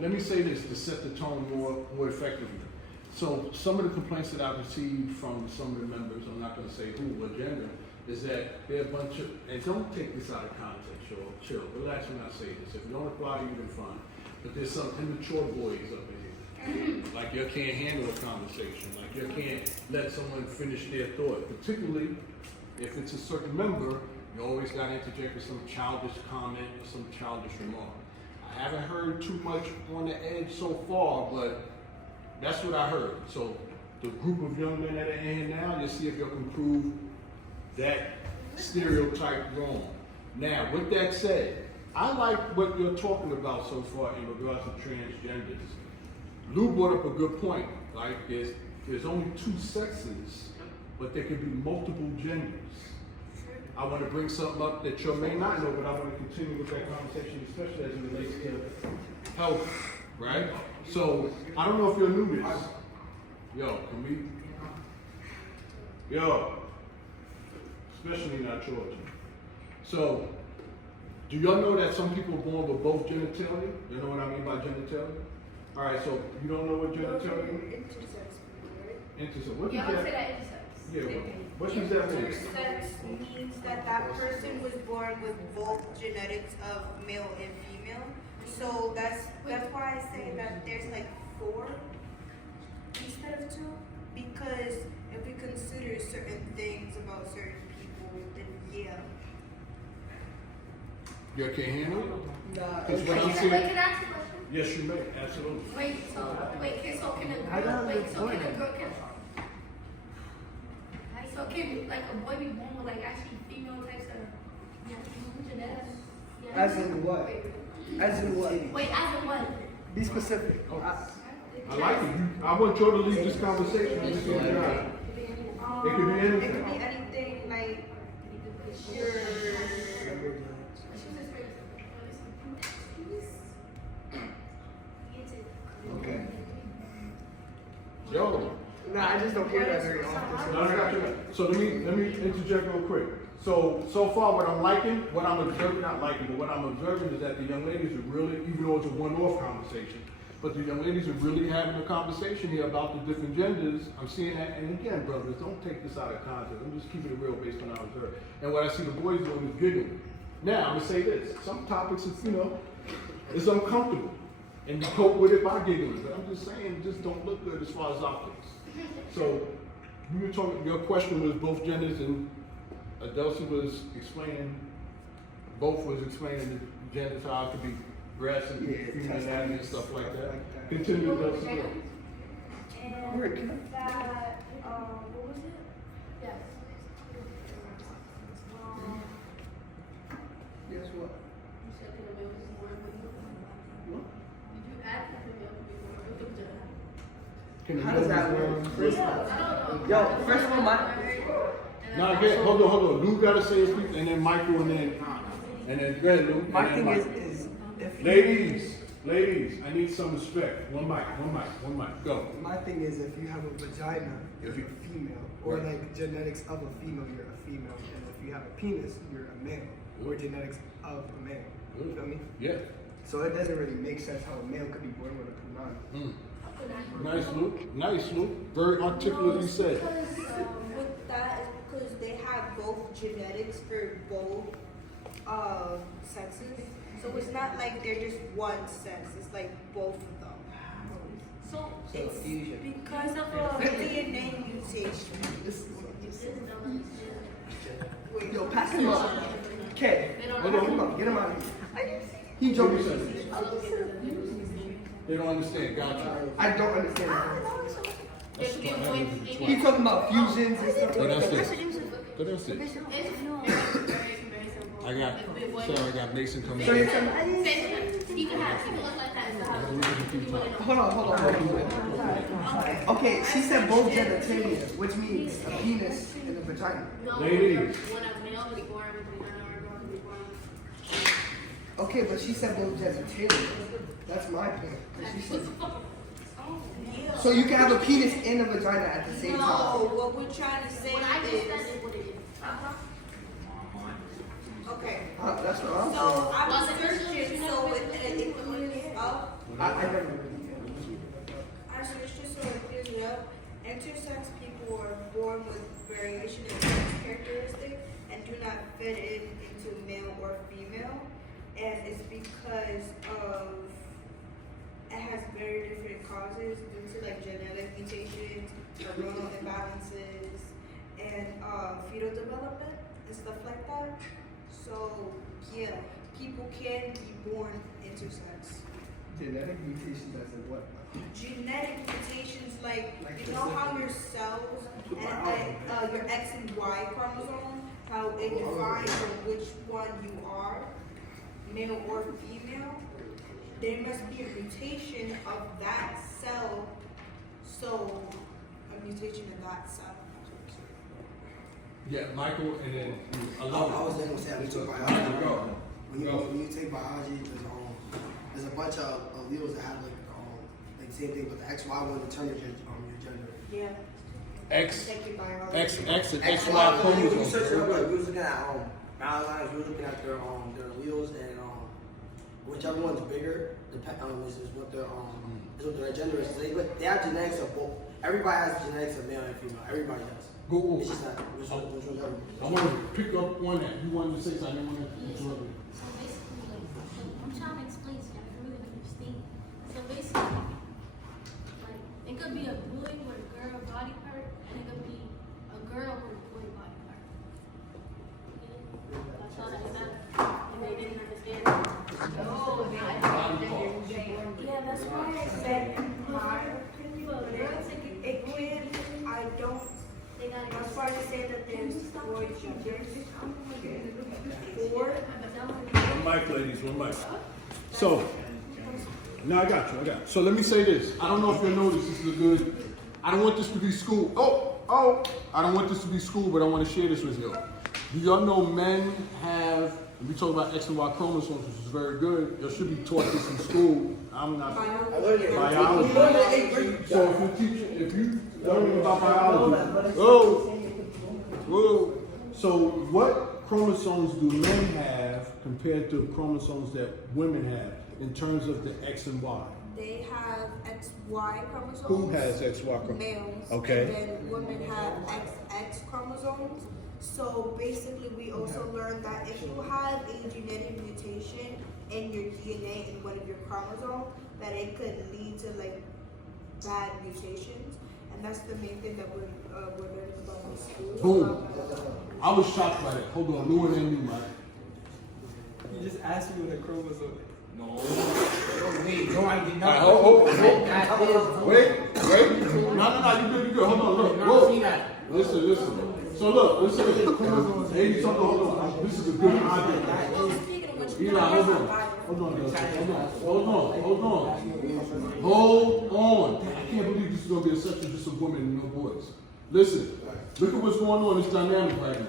let me say this to set the tone more effectively. So some of the complaints that I've received from some of the members, I'm not going to say who or gender, is that they're a bunch of, and don't take this out of context, chill, relax when I say this. If you don't apply to you, then fine. But there's some immature boys up in here. Like you can't handle a conversation. Like you can't let someone finish their thought. Particularly if it's a certain member, you always got to interject with some childish comment or some childish remark. I haven't heard too much on the edge so far, but that's what I heard. So the group of young men that are in here now, you'll see if you can prove that stereotype wrong. Now, with that said, I like what you're talking about so far in regards to transgenders. Lou brought up a good point. Like there's only two sexes, but there could be multiple genders. I want to bring something up that you may not know, but I want to continue with that conversation, especially as it relates to health, right? So I don't know if you're new to this. Especially not Georgia. So, do y'all know that some people are born with both genitalia? You know what I mean by genitalia? All right, so you don't know what genitalia is? Intersex. What does that? Yeah. What does that mean? Intersex means that person was born with both genetics of male and female. So that's why I say that there's like 4 instead of 2, because if we consider certain things about certain people, then yeah. You can't handle it? Nah. Wait, can I ask a question? Yes, you may. Absolutely. So can a boy be born with like actually female types of genetics? Yeah. As in what? As in what? Wait, as in what? Be specific. I like it. I want you to leave this conversation. It could be anything. It could be anything like your. Okay. Yo. Nah, I just don't hear that very often. No, I got you. So let me interject real quick. So far what I'm liking, what I'm observing, not liking, but what I'm observing is that the young ladies are really, even though it's a one-off conversation, but the young ladies are really having a conversation here about the different genders. I'm seeing that, and again, brothers, don't take this out of context. I'm just keeping it real based on how I observe. And what I see the boys doing is giggling. Now, I'm gonna say this. Some topics is, it's uncomfortable. And you cope with it by giggling. But I'm just saying, it just don't look good as far as optics. So, you were talking, your question was both genders, and Adelcy was explaining the genders, how it could be breast and female anatomy and stuff like that. Continue, Adelcy. And what was it? Yes. Guess what? You said that a male was born with you. Did you add that the male could be born with you? How does that work? Yo, first of all, Now, again, hold on. Lou gotta say his piece, and then Michael, and then go ahead, Lou. My thing is if ladies, I need some respect. One mic, go. my thing is if you have a vagina, you're a female, or like genetics of a female, you're a female, and if you have a penis, you're a male, or genetics of a male. You feel me? Yeah. So it doesn't really make sense how a male could be born with a punani. Nice, Lou. Very articulately said. Because with that is because they have both genetics for both sexes. So it's not like they're just one sex. It's like both of them. So It's because of a DNA mutation. Yo, pass him up. Okay, get him out of here. He joking. They don't understand. Gotcha. I don't understand. if you avoid He's talking about fusions and stuff. But that's it. it's very simple. I got Mason coming So in. you're telling me? You can look like that. Hold on. Okay, she said both genitalia, which means a penis and a vagina. Ladies. When a male is born with a vagina or a girl is born with Okay, but she said both genitalia. That's my point. She said, so you can have a penis and a vagina at the same time. No, what we're trying to say what I just said is is what it is. okay. That's what I'm So saying. I was searching, so it includes of I never really can. Actually, it's just so it clears it up. Intersex people are born with variation in sex characteristics and do not fit into male or female. And it's because of, it has very different causes due to like genetic mutations, hormonal imbalances, and fetal development and stuff like that. So yeah, people can be born intersex. Genetic mutations as in what? Genetic mutations, like you know how your cells and your X and Y chromosome, how it defines which one you are, male or female. There must be a mutation of that cell, so a mutation in that cell. Yeah, Michael, and then I was going to say, we took biology. When you take biology, there's a bunch of alleles that have like the same thing, but the XY one determines your gender. Yeah. X Take your biology. and XY When you chromosomes. search it up, like we was looking at biolines, we were looking at their alleles, and whichever one's bigger, is what their gender is. They have genetics of both. Everybody has genetics of male and female. Everybody does. Go. It's just not which one's everybody. I want to pick up on that. You wanted to say something. I didn't want to interrupt you. So basically, like, I'm trying to explain so y'all can really understand. So basically, like, it could be a boy with a girl body part, and it could be a girl with a boy body part. Okay? That's all that matters. And they didn't understand it. Yeah, that's why I said in my opinion, but it can, I don't, They got that's why I say that there's four genders. Four. One mic, ladies, one mic. So, no, I got you. So let me say this. I don't know if you'll notice this is a good, I don't want this to be school. I don't want this to be school, but I want to share this with you. Do y'all know men have, we talk about X and Y chromosomes, which is very good. You should be taught this in school. I'm not. Biology. So if you learning about biology, so what chromosomes do men have compared to chromosomes that women have in terms of the X and Y? They have XY chromosomes. Who has XY chromosomes? Males. Okay. And then women have XX chromosomes. So basically, we also learned that if you have a genetic mutation in your DNA in one of your chromosomes, that it could lead to like bad mutations, and that's the main thing that we're learning about in school. Boom. I was shocked by that. Hold on, newer than me, Mike. You just asked me what a chromosome is. No, I did not. Wait. No, you good. Hold on, look. Whoa. Listen. So look, listen. Hey, hold on. This is a good idea. Eli, hold on. I can't believe this is going to be a section just of women and no boys. Listen, look at what's going on in this dynamic right now.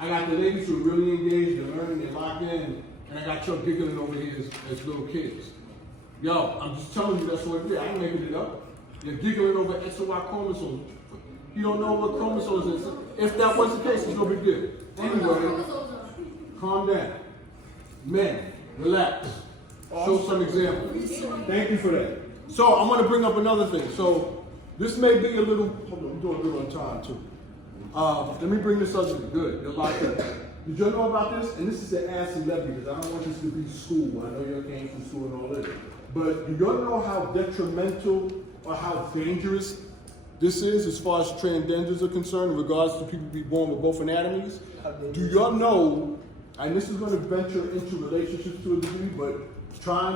I got the ladies who are really engaged, they're learning, they're locked in, and I got y'all giggling over here as little kids. Yo, I'm just telling you that's what it is. I ain't making it up. You're giggling over X and Y chromosomes. You don't know what chromosomes is. If that was the case, it's no big deal. Anyway, calm down. Men, relax. Show some examples. Thank you for that. So I'm going to bring up another thing. So this may be a little, hold on, I'm doing good on time too. Let me bring this up. Good, you're locked in. Did you know about this? And this is the ass and levy because I don't want this to be school. I know you came from school and all this. But do y'all know how detrimental or how dangerous this is as far as transgenders are concerned in regards to people being born with both anatomies? Do y'all know, and this is going to venture into relationships to a degree, but try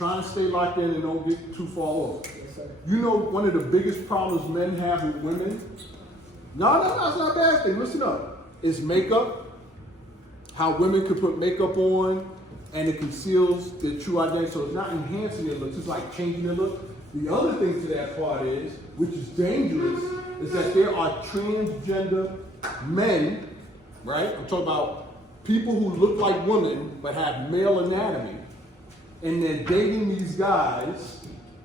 and stay locked in and don't get too far off. You know one of the biggest problems men have with women? No, it's not a bad thing. Listen up. Is makeup. How women can put makeup on and it conceals their true identity. So it's not enhancing their looks, it's like changing their look. The other thing to that part is, which is dangerous, is that there are transgender men, right? I'm talking about people who look like women but have male anatomy, and they're dating these guys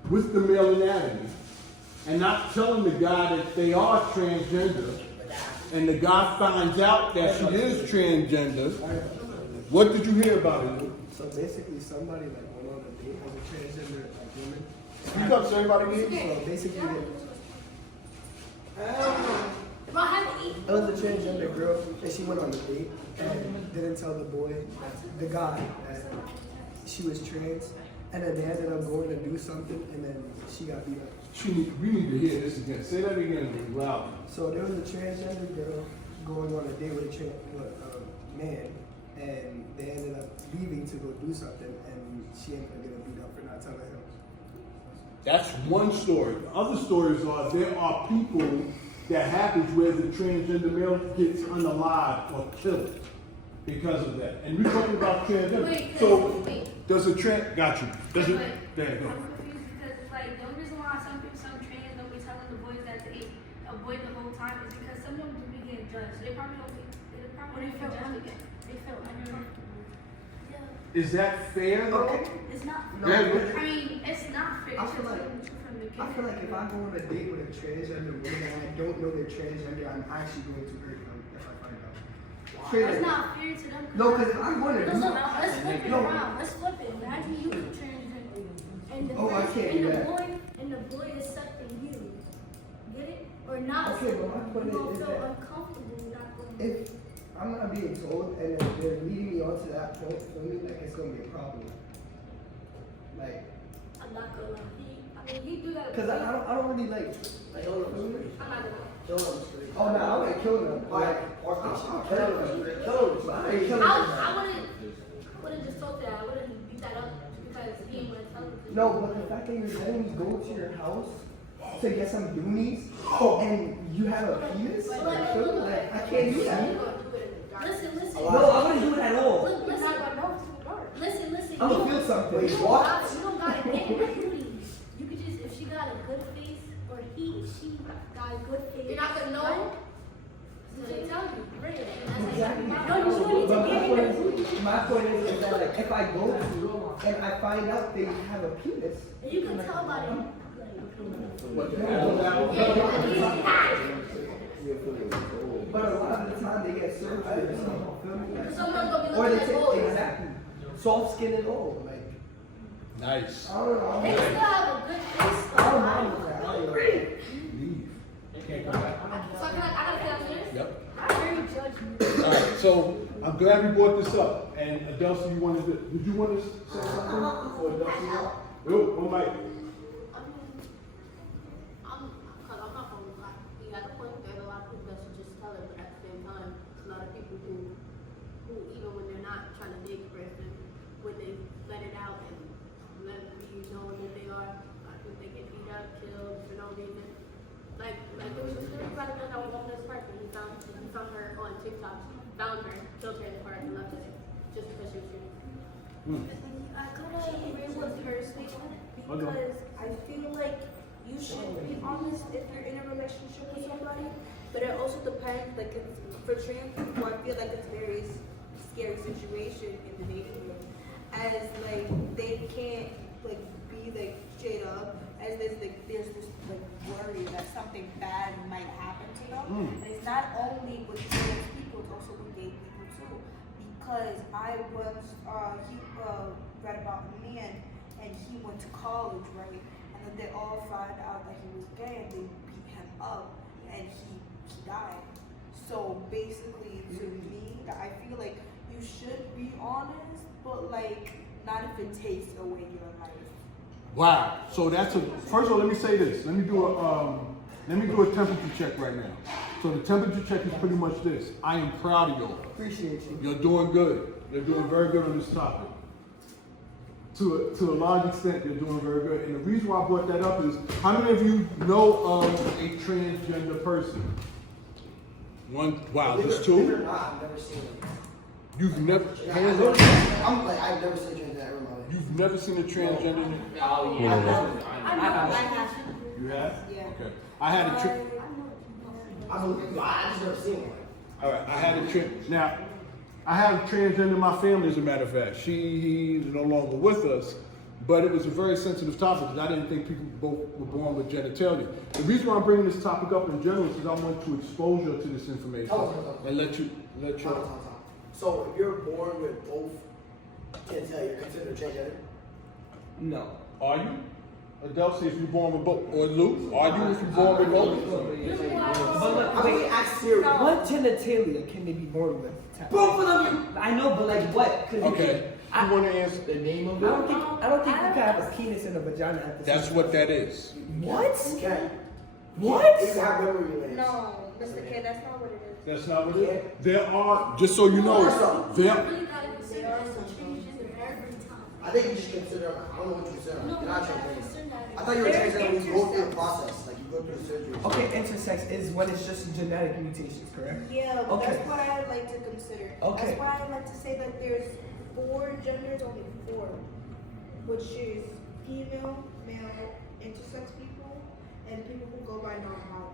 with the male anatomy and not telling the guy that they are transgender, and the guy finds out that she is transgender. What did you hear about it? So basically, somebody like went on a date as a transgender like woman. Speak up so everybody can hear you. So basically, Bro, I have to eat. it was a transgender girl, and she went on a date and didn't tell the boy, the guy, that she was trans, and then they ended up going to do something, and then she got beat up. We need to hear this again. Say that again loud. So there was a transgender girl going on a date with a man, and they ended up leaving to go do something, and she ended up getting beat up for not telling him. That's one story. The other stories are there are people that happens where the transgender male gets unalived or killed because of that. And we're talking about transgender. Wait, So wait. does a got you. Does it? Wait. There you go. I'm confused because it's like the only reason why some trans don't be telling the boys that they avoid the whole time is because some of them do be getting judged. They probably don't get judged again. They feel uncomfortable. Yeah. Is that fair though? Okay. It's not. No, Yeah, I mean, it's not fair. I It's feel just like- from the beginning. I feel like if I go on a date with a transgender woman and I don't know they're transgender, I'm actually going to hurt them if I find out. Straight It's up. not fair to them. No, because if I'm going to No, do no, no, let's flip it No. around. Let's flip it. Imagine you a transgender, and the Oh, I person, can't and do the that. boy is accepting you. Get it or not? Okay, but my point you is feel that uncomfortable not going. if I'm not being told and if they're leading me on to that point, for me, like it's gonna be a problem. Like, I'm not gonna lie. He do that. cause I don't really like. Kill them. I'm not gonna lie. Kill them straight. Oh no, I'm gonna kill them. Alright, I'll Kill kill them. them. Kill them. I ain't killing them. I wouldn't just talk to that. I wouldn't beat that up because he ain't gonna tell me. No, but the fact that you're letting me go to your house to get some doonies and you have a penis, like, I can't do that. Listen. No, I wouldn't do it at all. Listen. I'm gonna feel something. You don't gotta get booty. You could just, if she got a good face, or she got a good face. You're not gonna know. So they tell you, right? Exactly. No, you shouldn't need to But get it. my point is that like if I go to and I find out they have a penis, And you can tell by them. but a lot of the time they get surgery or something, feel me? Like, Someone's gonna be or they looking at boys. take exactly soft skin and all. Like Nice. I don't know. They still have a good face. I don't mind with that. I don't know. Leave. Can't come back. So I gotta say after this? Yep. I'm very judgmental. All right. So I'm glad we brought this up. And Adelsa, you wanted to? Did you want to say something? Or Adelsa? Oh, Mike. Cause I'm not gonna lie. You got a point. There's a lot of people that should just tell it, but at the same time, there's a lot of people who even when they're not trying to date the person, when they let it out and let it be known that they are, I think they get beat up, killed for no reason. Like there was a story about a guy that was on this park and he found her on TikTok, found her, killed her in the park and left her just because she was trans. I kind of agree with her statement because I feel like you should be honest if you're in a relationship with somebody, but it also depends. Like for trans people, I feel like it's a very scary situation in the dating room, as like they can't like be like straight up, as there's this like worry that something bad might happen to them, and it's not only with trans people, it's also with gay people too. Because I once read about a man and he went to college, right? And then they all found out that he was gay and they beat him up and he died. So basically to me, I feel like you should be honest, but like not if it takes away your life. Wow. So that's a. First of all, let me say this. Let me do a temperature check right now. So the temperature check is pretty much this. I am proud of you. Appreciate you. You're doing good. You're doing very good on this topic. To a large extent, you're doing very good. And the reason why I brought that up is, how many of you know of a transgender person? One. Wow, there's Believe it or two. not, I've never seen it. You've never. I've never seen a transgender in my life. You've never seen a transgender. Oh, yeah. I have. You have? Yeah. Okay. I had a trip. I believe you. I just never seen one. All right, I had a trip. Now, I have a transgender in my family, as a matter of fact. He's no longer with us, but it was a very sensitive topic because I didn't think people both were born with genitalia. The reason why I'm bringing this topic up in general is because I want to expose you to this information and let you. So if you're born with both genitalia, you're considered transgender? No. Are you? Adele says if you're born with both. Or Luke, are you if you're born with both? But look, I mean, wait, ask Siri. what genitalia can they be born with? Both of them. I know, but like what? 'Cause Okay. I- You want to answer the name of I it? don't think you can have a penis and a vagina at the same That's what that is. What? You can. What? You can have memory glands. No, Mr. K, that's not what it is. That's not what it is. There are, just so you know, You there. really gotta consider as a transgender every time. I think you just consider. I don't know what you consider. No, You're not you gotta transgender. consider that. I thought you were They're transgender when you go through the intersex. process. Like you go through the surgery. Okay, intersex is when it's just genetic mutations, correct? Yeah, but Okay. that's what I like to consider. Okay. That's why I like to say that there's 4 genders, only 4, which is female, male, intersex people, and people who go by non-binary.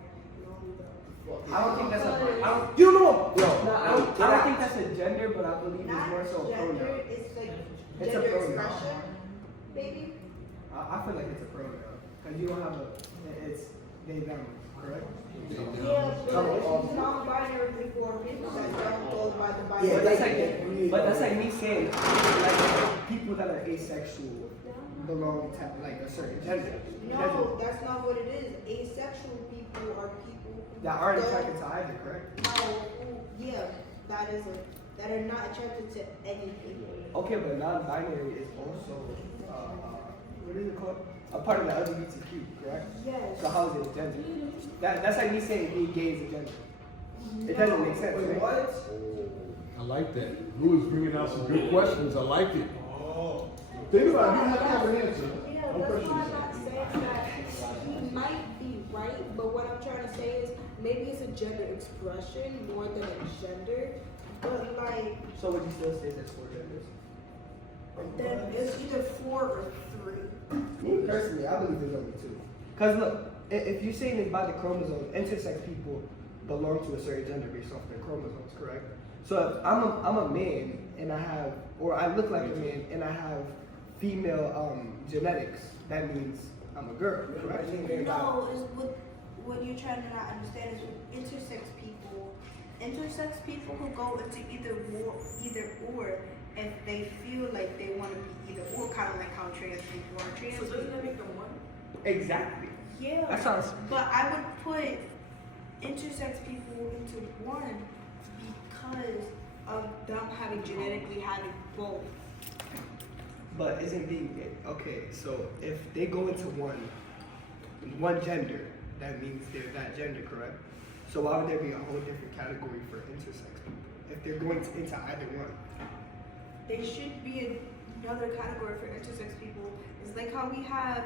I don't think that's a. I don't, You don't know. Yo, no, I don't think that's a gender, but I believe it's Not more so a gender, pronoun. it's like It's a gender pronoun. expression, maybe. I feel like it's a pronoun because you don't have a. It's they them, correct? Yeah, but it's non-binary people or people that don't go by the binary. Yeah, But that's thank like, you. but that's like me saying, like people that are asexual belong to like a certain gender. No, that's not what it is. Asexual people are people who That aren't don't- attracted to either, correct? No, yeah, that is that are not attracted to anything. Okay, but non-binary is also what is it called? A part of the LGBTQ, correct? Yes. So how is it gender? That's like me saying being gay is a gender. It doesn't make sense. Wait, right? what? I like that. Lou is bringing out some good questions. I like it. Think about it. You have to have an answer. Yeah, No that's question. why I'm not saying that he might be right, but what I'm trying to say is maybe it's a gender expression more than a gender. But like, So would you still say there's 4 genders? then it's either 4 or 3. Me personally, I believe there's only 2. Cause look, if you're saying it's by the chromosomes, intersex people belong to a certain gender based off their chromosomes, correct? So if I'm a man and I have, or I look like a man and I have female genetics, that means I'm a girl, correct? No, is what you're trying to not understand is with intersex people who go into either or, if they feel like they want to be either or, kind of like how trans people are. Trans people. that make them one? Exactly. Yeah. That sounds. But I would put intersex people into one because of them genetically having both. But isn't being gay? Okay, so if they go into one gender, that means they're that gender, correct? So why would there be a whole different category for intersex people if they're going into either one? There should be another category for intersex people. It's like how we have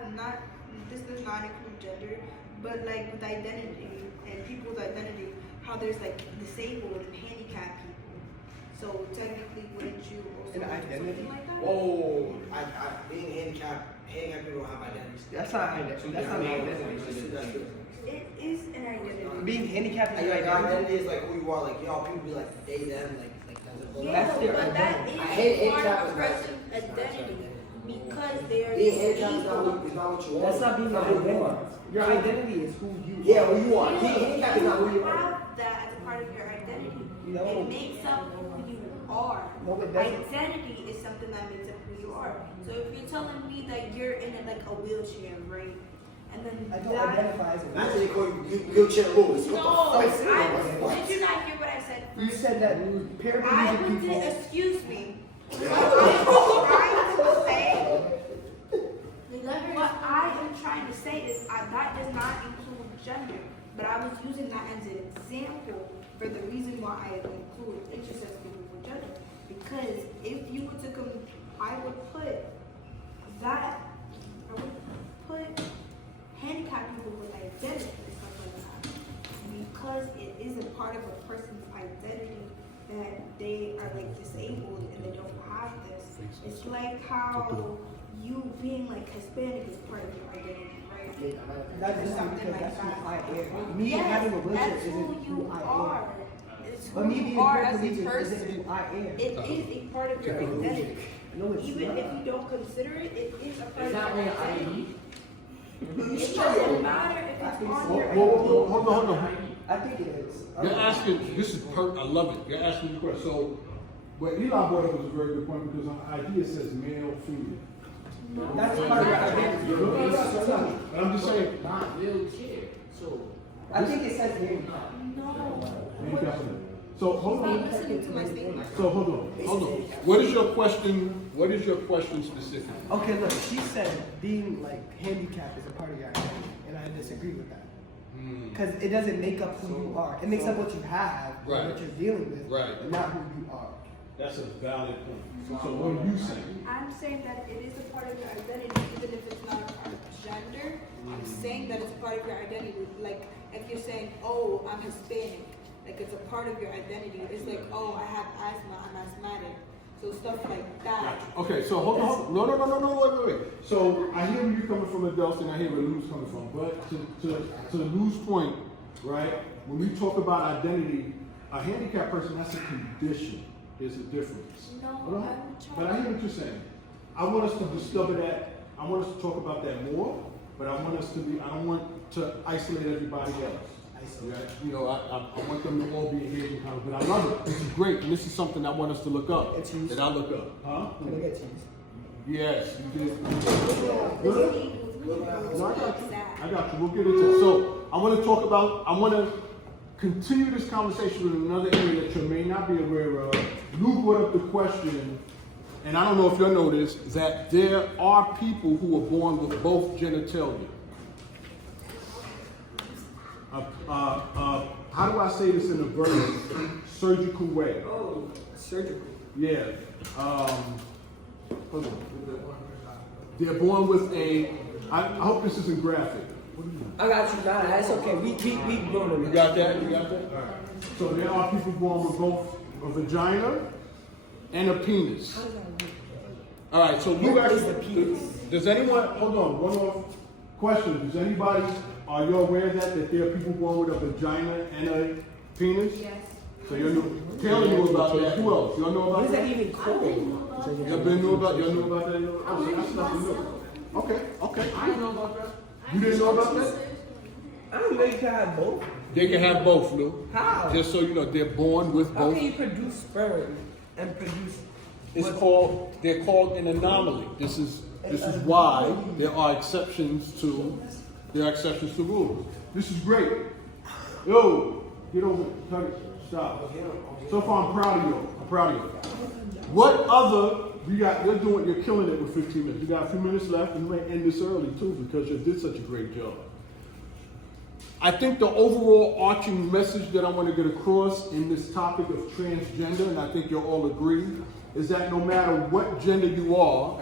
this does not include gender, but like with identity and people's identity, how there's like disabled and handicapped people. So technically, wouldn't you also An do identity? something like that? Whoa, being handicapped people don't have identities. That's not identity. That's not an identity. It is an identity. Being handicapped is Like, an your identity. identity is like who you are. Like, y'all, people be like they, them, like Yeah, That's their but that identity. I hate is part handicapped of a as person's identity because they are being handicapped is disabled. not what you want. That's not being your who you are. identity. Your identity is who you Yeah, are. who you are. Being handicapped is not who you are. have that as a part of your identity. No. It makes up who you are. No, it doesn't. Identity is something that makes up who you are. So if you're telling me that you're in a wheelchair, right? And then I don't that identify as a Imagine they call you wheelchair Lewis. no, What the fuck? did you not hear what I said You first? said that I paraplegic would people. excuse me. What I am trying to say is that does not include gender, but I was using that as an example for the reason why I include intersex people with gender. Because if you were to I would put handicapped people with identity and stuff like that. Because it is a part of a person's identity that they are like disabled and they don't have this. It's like how you being like Hispanic is part of your identity, right? That's just Something because like that's who that. I am. Me Yes, having a wheelchair that's isn't who you who I are. am. It's But who me you being are as a paraplegic isn't person. who I am. It is a part of your identity. No, it's Even not. if you don't consider it, it is a part It's of not your on your identity. ID. It doesn't matter if I it's think on so. your Hold on. I think it is. You're asking, this is I love it. You're asking the question. So, what Eli brought up was a very good point because on ID it says male, female. That's part of your identity. But I'm just saying. Not wheelchair. So I think it says handicap. So hold on. Listening to my statement. So hold on. What is your question? What is your question specifically? Okay, look, she said being like handicapped is a part of your identity, and I disagree with that. Because it doesn't make up who you are. It makes up what you have, Right. what you're dealing with, Right. but not who you are. That's a valid point. So what are you saying? I'm saying that it is a part of your identity, even if it's not a part of gender. I'm saying that it's a part of your identity. Like, if you're saying, oh, I'm Hispanic, like it's a part of your identity. It's like, oh, I have asthma, I'm asthmatic. So stuff like that. Okay, so hold on. No, wait. So I hear where you're coming from, adults, and I hear where Lou's coming from. But to Lou's point, right? When we talk about identity, a handicapped person, that's a condition. There's a difference. No, Hold on. I'm But I hear what you're saying. I want us to discover that. I want us to talk about that more. But I want us to be. I don't want to isolate everybody else. Right? You know, I want them to all be engaged in conversation. But I love it. This is great, and this is something I want us to look up. Get cheese. That I look up. Huh? Can I get cheese? Yes, you did. Good. No, I got you. We'll get into it. So I want to continue this conversation with another area that you may not be aware of. Lou brought up the question, and I don't know if you know this, that there are people who are born with both genitalia. How do I say this in a very surgical way? Oh, surgical. Yeah. Hold on. They're born with a. I hope this isn't graphic. I got you. Nah, that's okay. We grown You enough. got that? You got that? All right. So there are people born with both a vagina and a penis. All right. So you What is actually. the penis? Does anyone? Hold on. One more question. Does anybody? Are you aware that there are people born with a vagina and a penis? Yes. So you knew. Taylor knew about that. Who else? Y'all know What about is that that? even called? Y'all knew about that? Oh, so that's nothing new. Okay. I didn't know about that. You didn't know about that? I don't know you can have both. They can have both, Lou. How? Just so you know, they're born with How both. can you produce sperm and produce? They're called an anomaly. This is why there are exceptions to rules. This is great. Yo, get over it. Cut it. Stop. So far, I'm proud of you. What other you got? You're killing it with 15 minutes. You got a few minutes left, and you may end this early too because you did such a great job. I think the overall arching message that I want to get across in this topic of transgender, and I think you'll all agree, is that no matter what gender you are,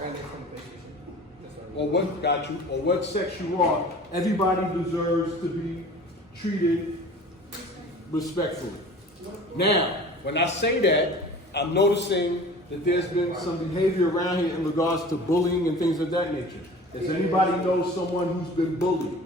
or what sex you are, everybody deserves to be treated respectfully. Now, when I say that, I'm noticing that there's been some behavior around here in regards to bullying and things of that nature. Does anybody know someone who's been bullied?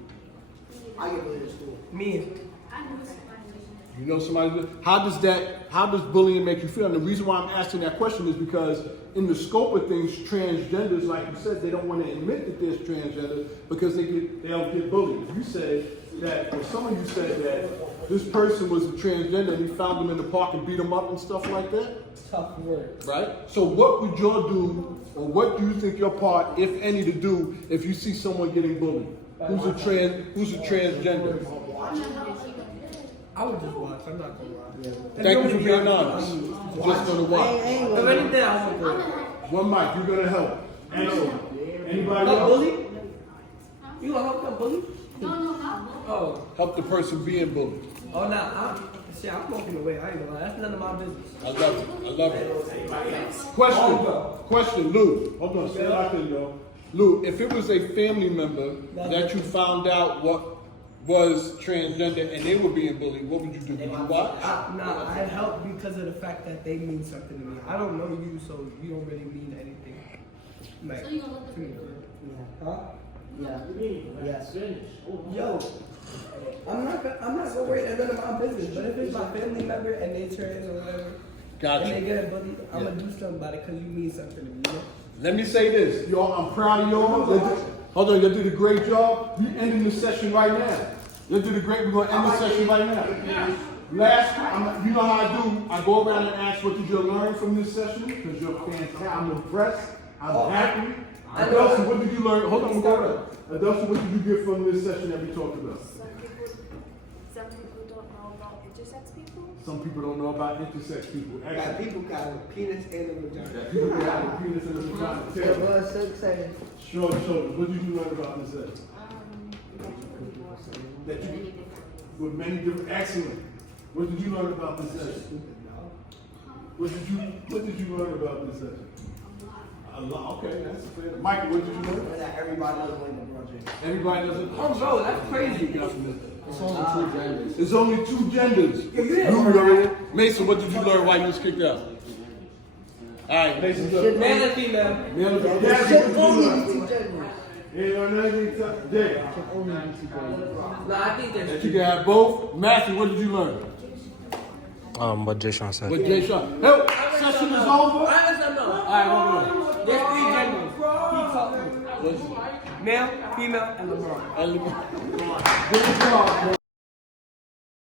I get bullied in school. Me. I knew somebody. You know somebody? How does bullying make you feel? And the reason why I'm asking that question is because in the scope of things, transgenders, like you said, they don't want to admit that there's transgender because they'll get bullied. You said that, or some of you said that this person was a transgender and he found them in the park and beat them up and stuff like that. Tough word. Right? So what would y'all do, or what do you think your part, if any, to do if you see someone getting bullied? Who's a transgender? I would just watch. I'm not gonna lie. Thank you for being honest. Just gonna watch. If anything, I would do it. One mic, you're gonna help. Anybody Not else? bully? You gonna help that bully? No, not Oh. Help the person being bullied. Oh, nah. I'm walking away. I ain't gonna lie. That's none of my business. I love it. Question, Lou. Hold on, stay out there, yo. Lou, if it was a family member that you found out what was transgender and they were being bullied, what would you do? Would you watch? I help because of the fact that they mean something to me. I don't know you, so you don't really mean anything. Like, So you gonna let them do it? huh? Yeah. Yes. Finish. Yo, I'm not gonna worry about none of my business. But if it's my family member and they trans or whatever, and they get a bully, I'm gonna do something about it because you mean something to me. You know? Let me say this, y'all. I'm proud of y'all. Hold on, y'all did a great job. You ending the session right now. Y'all did a great. We're gonna end the session right now. Last, you know how I do. I go around and ask, what did you learn from this session? Because you're fantastic. I'm impressed. I'm happy. Adelson, what did you learn? Hold on, Adelson, what did you get from this session that we talked about? Some people don't know about intersex people. Some people don't know about intersex people. Got Actually, people got a penis and a vagina. people that have a penis and a vagina. Yeah, Taylor, well, so excited. show the shoulders. What did you learn about this session? That you with many different. Excellent. What did you learn about this session? What did you learn about this session? A lot. Okay, that's fair. Michael, what did you learn? That everybody knows when the project. Everybody doesn't. Oh, bro, that's crazy. It's only two genders. There's only two genders. You learned it. Mason, what did you learn while you was kicked out? Alright, Mason, go. Male and female. Male and female. Jazzy, what did you learn? You ain't learned anything, Jay? No, I think That there's you can have both. Matthew, what did you learn? What Jay Sean said. What Jay Sean. Help! Session is over. I understand, no. Alright, hold on. There's three genders. Keep talking. What's it? Male, female, and LeBron. Good job, bro.